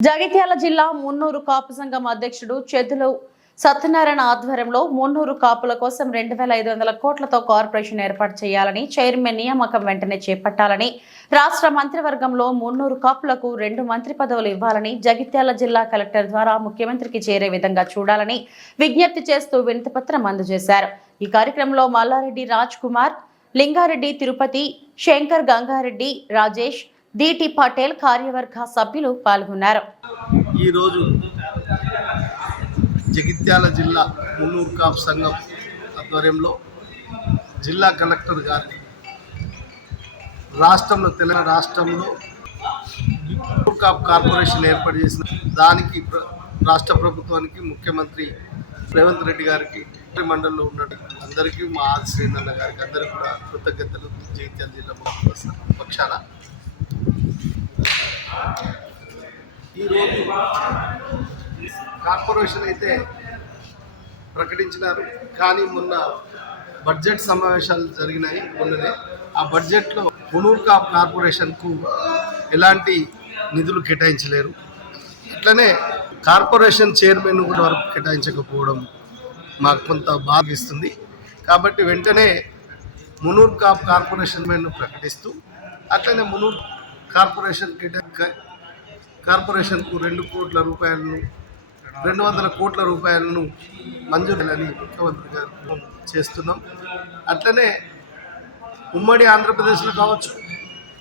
జగిత్యాల జిల్లా మున్నూరు కాపు సంఘం అధ్యక్షుడు చేతులు సత్యనారాయణ ఆధ్వర్యంలో మున్నూరు కాపుల కోసం రెండు వేల ఐదు వందల కోట్లతో కార్పొరేషన్ ఏర్పాటు చేయాలని చైర్మన్ నియామకం వెంటనే చేపట్టాలని రాష్ట్ర మంత్రివర్గంలో మున్నూరు కాపులకు రెండు మంత్రి పదవులు ఇవ్వాలని జగిత్యాల జిల్లా కలెక్టర్ ద్వారా ముఖ్యమంత్రికి చేరే విధంగా చూడాలని విజ్ఞప్తి చేస్తూ వినతిపత్రం అందజేశారు. ఈ కార్యక్రమంలో మల్లారెడ్డి రాజ్ కుమార్ లింగారెడ్డి తిరుపతి శంకర్ గంగారెడ్డి రాజేష్ డిటి పటేల్ కార్యవర్గ సభ్యులు పాల్గొన్నారు. ఈరోజు జగిత్యాల జిల్లా మున్నూరు కాప్ సంఘం ఆధ్వర్యంలో జిల్లా కలెక్టర్ గారి రాష్ట్రంలో తెలంగాణ రాష్ట్రంలో మున్నూరు కాప్ కార్పొరేషన్ ఏర్పాటు చేసిన దానికి ప్ర- రాష్ట్ర ప్రభుత్వానికి ముఖ్యమంత్రి రేవంత్ రెడ్డి గారికి మండలిలో ఉన్నట్టు అందరికీ మా ఆది శ్రీనన్న గారికి అందరికీ కూడా కృతజ్ఞతలు. జగిత్యాల జిల్లా పక్షాన ఈరోజు కార్పొరేషన్ అయితే ప్రకటించినారు. కానీ మొన్న బడ్జెట్ సమావేశాలు జరిగినాయి మొన్ననే. ఆ బడ్జెట్లో మునూర్ కాప్ కార్పొరేషన్కు ఎలాంటి నిధులు కేటాయించలేరు. అట్లనే కార్పొరేషన్ చైర్మన్ కూడా వరకు కేటాయించకపోవడం మాకు కొంత బాధిస్తుంది కాబట్టి వెంటనే మునూర్ కాప్ కార్పొరేషన్ మెను ప్రకటిస్తూ అట్లనే మునూర్ కార్పొరేషన్ కార్పొరేషన్కు రెండు కోట్ల రూపాయలను రెండు వందల కోట్ల రూపాయలను మంజూరులని ముఖ్యమంత్రి గారు చేస్తున్నాం. అట్లనే ఉమ్మడి ఆంధ్రప్రదేశ్లో కావచ్చు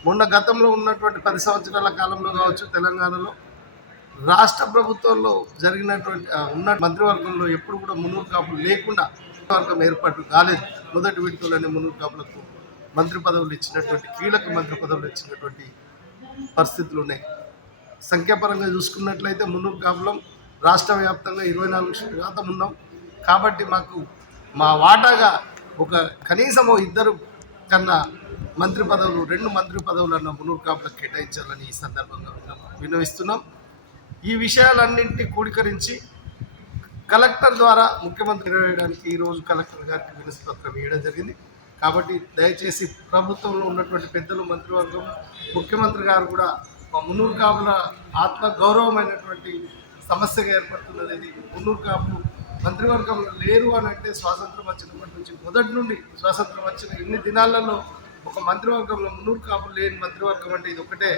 మొన్న గతంలో ఉన్నటువంటి పది సంవత్సరాల కాలంలో కావచ్చు తెలంగాణలో రాష్ట్ర ప్రభుత్వంలో జరిగినటువంటి ఉన్న మంత్రివర్గంలో ఎప్పుడు కూడా మునుగు కాపులు లేకుండా వర్గం ఏర్పాటు కాలేదు. మొదటి విడతలోనే మునుగు కాపులకు మంత్రి పదవులు ఇచ్చినటువంటి కీలక మంత్రి పదవులు ఇచ్చినటువంటి పరిస్థితులు ఉన్నాయి. సంఖ్యాపరంగా చూసుకున్నట్లయితే మున్నూరు కాపులం రాష్ట్ర వ్యాప్తంగా ఇరవై నాలుగు శాతం ఉన్నాం. కాబట్టి మాకు మా వాటాగా ఒక కనీసం ఇద్దరు కన్నా మంత్రి పదవులు రెండు మంత్రి పదవులన్న మునూరు కాపులకు కేటాయించాలని ఈ సందర్భంగా వినవిస్తున్నాం విన్నవిస్తున్నాం. ఈ విషయాలన్నింటినీ కూడికరించి కలెక్టర్ ద్వారా ముఖ్యమంత్రి వేయడానికి ఈరోజు కలెక్టర్ గారికి వినతి పత్రం వేయడం జరిగింది. కాబట్టి దయచేసి ప్రభుత్వంలో ఉన్నటువంటి పెద్దలు మంత్రివర్గం ముఖ్యమంత్రి గారు కూడా మా మున్నూరు కాపుల ఆత్మ గౌరవమైనటువంటి సమస్యగా ఏర్పడుతున్నది. ఇది మున్నూరు కాపులు మంత్రివర్గంలో లేరు అని అంటే స్వాతంత్రం వచ్చినప్పటి నుంచి మొదటి నుండి స్వాతంత్రం వచ్చిన ఇన్ని దినాలలో ఒక మంత్రివర్గంలో మున్నూరు కాపులు లేని మంత్రివర్గం అంటే ఇది ఒకటే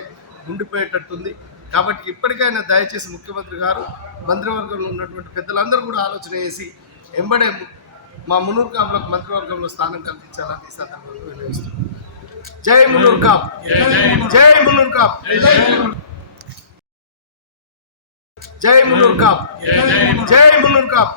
ఉండిపోయేటట్టుంది. కాబట్టి ఇప్పటికైనా దయచేసి ముఖ్యమంత్రి గారు మంత్రివర్గంలో ఉన్నటువంటి పెద్దలందరూ కూడా ఆలోచన చేసి ఎంబడే మా మున్నూరు కాపులకు మంత్రివర్గంలో స్థానం కల్పించాలని ఈ సందర్భంగా వినియోగిస్తున్నాం జై మునూర్ కాప్ జై మునూర్ కాప్ జై మునూర్ కాప్ జై మునూర్ కాప్